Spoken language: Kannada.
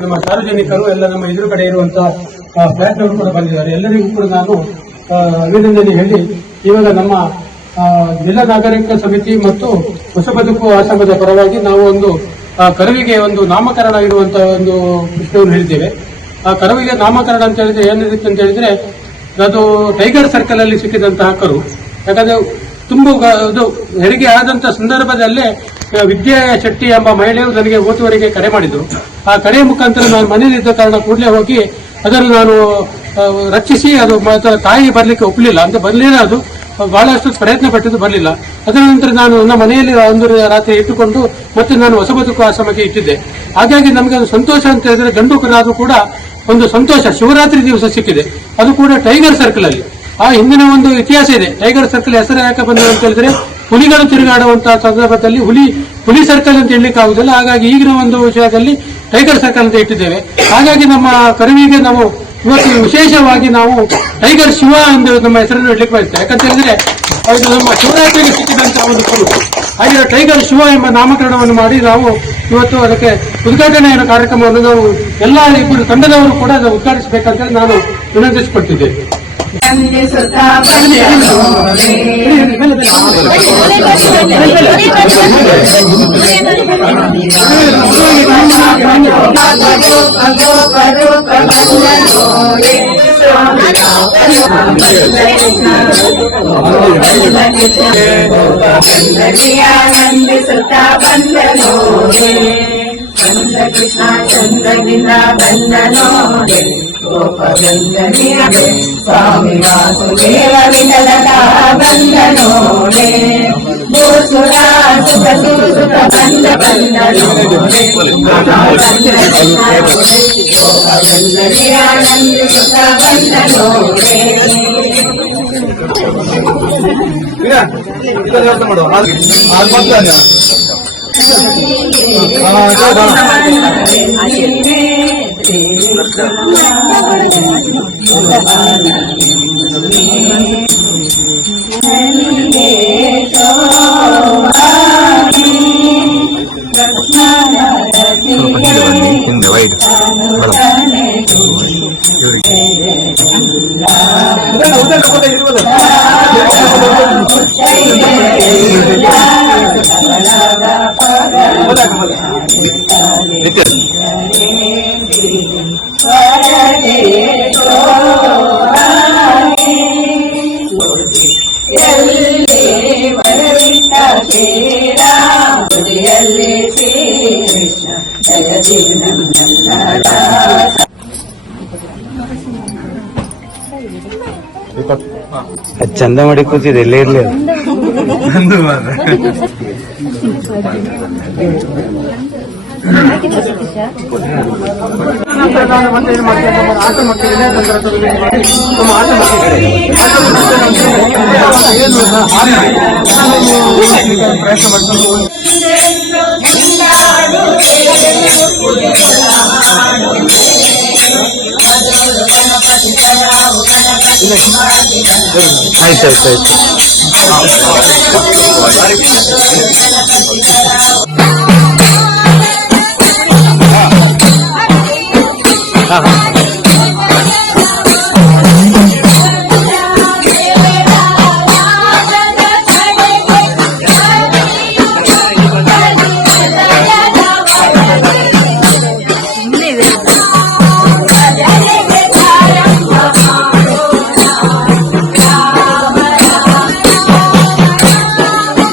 ನಮ್ಮ ಸಾರ್ವಜನಿಕರು ಎಲ್ಲ ನಮ್ಮ ಎದುರುಗಡೆ ಇರುವಂತಹ ಪ್ರಯತ್ನಗಳು ಕೂಡ ಬಂದಿದ್ದಾರೆ. ಎಲ್ಲರಿಗೂ ಕೂಡ ನಾನು ಅಭಿನಂದನೆ ಹೇಳಿ, ಇವಾಗ ನಮ್ಮ ಜಿಲ್ಲಾ ನಾಗರಿಕ ಸಮಿತಿ ಮತ್ತು ಹೊಸ ಬದುಕು ಆಶ್ರಮದ ಪರವಾಗಿ ನಾವು ಒಂದು ಕರುವಿಗೆ ಒಂದು ನಾಮಕರಣ ಇರುವಂತಹ ಒಂದು ವಿಷಯವನ್ನು ಹೇಳಿದ್ದೇವೆ. ಆ ಕರುವಿಗೆ ನಾಮಕರಣ ಅಂತ ಹೇಳಿದ್ರೆ ಏನಿರುತ್ತೆ ಅಂತ ಹೇಳಿದ್ರೆ, ಅದು ಟೈಗರ್ ಸರ್ಕಲ್ ಅಲ್ಲಿ ಸಿಕ್ಕಿದಂತಹ ಕರು. ಯಾಕಂದ್ರೆ ತುಂಬಾ ಅದು ಹೆರಿಗೆ ಆದಂತಹ ಸಂದರ್ಭದಲ್ಲೇ ವಿದ್ಯಾ ಶೆಟ್ಟಿ ಎಂಬ ಮಹಿಳೆಯು ನನಗೆ ಓದುವರಿಗೆ ಕರೆ ಮಾಡಿದ್ರು. ಆ ಕರೆ ಮುಖಾಂತರ ನಾನು ಮನೆಯಲ್ಲಿದ್ದ ಕಾರಣ ಕೂಡಲೇ ಹೋಗಿ ಅದನ್ನು ನಾನು ರಕ್ಷಿಸಿ, ಅದು ತಾಯಿ ಬರ್ಲಿಕ್ಕೆ ಒಪ್ಪಲಿಲ್ಲ ಅಂತ ಬರಲಿಲ್ಲ. ಅದು ಬಹಳಷ್ಟು ಪ್ರಯತ್ನ ಪಟ್ಟಿದ್ದು ಬರಲಿಲ್ಲ. ಅದರ ನಂತರ ನಾನು ನನ್ನ ಮನೆಯಲ್ಲಿ ಒಂದು ರಾತ್ರಿ ಇಟ್ಟುಕೊಂಡು ಮತ್ತೆ ನಾನು ಹೊಸ ಬದುಕು ಆಶ್ರಮಕ್ಕೆ ಇಟ್ಟಿದ್ದೆ. ಹಾಗಾಗಿ ನಮಗೆ ಅದು ಸಂತೋಷ ಅಂತ ಹೇಳಿದ್ರೆ, ಗಂಡು ಕರಾದ್ರೂ ಕೂಡ ಒಂದು ಸಂತೋಷ. ಶಿವರಾತ್ರಿ ದಿವಸ ಸಿಕ್ಕಿದೆ, ಅದು ಕೂಡ ಟೈಗರ್ ಸರ್ಕಲ್ ಅಲ್ಲಿ. ಆ ಹಿಂದಿನ ಒಂದು ಇತಿಹಾಸ ಇದೆ. ಟೈಗರ್ ಸರ್ಕಲ್ ಹೆಸರು ಯಾಕೆ ಬಂದಿದೆ ಅಂತ ಹೇಳಿದ್ರೆ, ಹುಲಿಗಳು ತಿರುಗಾಡುವಂತಹ ಸಂದರ್ಭದಲ್ಲಿ ಹುಲಿ ಸರ್ಕಲ್ ಅಂತ ಹೇಳಲಿಕ್ಕೆ ಆಗುದಿಲ್ಲ. ಹಾಗಾಗಿ ಈಗಿನ ಒಂದು ವಿಷಯದಲ್ಲಿ ಟೈಗರ್ ಸರ್ಕಲ್ ಅಂತ ಇಟ್ಟಿದ್ದೇವೆ. ಹಾಗಾಗಿ ನಮ್ಮ ಕರುವಿಗೆ ನಾವು ಇವತ್ತು ವಿಶೇಷವಾಗಿ ನಾವು ಟೈಗರ್ ಶಿವ ಎಂದು ನಮ್ಮ ಹೆಸರನ್ನು ಇಡ್ಲಿಕ್ಕೆ ಬಯಸ್ತೇವೆ. ಯಾಕಂತ ಹೇಳಿದ್ರೆ ಅದು ನಮ್ಮ ಶಿವರಾತ್ರಿಗೆ ಸಿಕ್ಕಿದಂತಹ ಒಂದು ಕರು. ಹಾಗೆ ಟೈಗರ್ ಶಿವ ಎಂಬ ನಾಮಕರಣವನ್ನು ಮಾಡಿ ನಾವು ಇವತ್ತು ಅದಕ್ಕೆ ಉದ್ಘಾಟನೆಯ ಕಾರ್ಯಕ್ರಮವನ್ನು ನಾವು ಎಲ್ಲ ಇಬ್ಬರು ತಂಡದವರು ಕೂಡ ಅದನ್ನು ಉದ್ಘಾಟಿಸಬೇಕಂತ ನಾನು ವಿನಂತಿಸಿಕೊಟ್ಟಿದ್ದೇನೆ. ಚಂದ್ರ ಕೃಷ್ಣ ಚಂದ್ರಗಿಂದ ಬಂದನೋ ಗೋಪಗಂಧನಿಯೇ ಸ್ವಾಮಿ ವಾಸುದೇವ ವಿಠಲದ ಬಂದನೋಡೆ ಭೂಸುರ ಸುತ ಸುತ ಬಂದ ಬಂದನೋಡೆ ಗೋಪಗಂಧನಿಯ ಆನಂದ ಸುತ ಬಂದನೋಡೆ. ಚಂದ ಮಾಡಿ ಕೂತಿದೆ ಎಲ್ಲೇ ಇರ್ಲಿ ಪ್ರಯತ್ನ ಮಾಡ್ಕೊಂಡು ಆಯ್ತಾಯ್ತಾಯ್ತು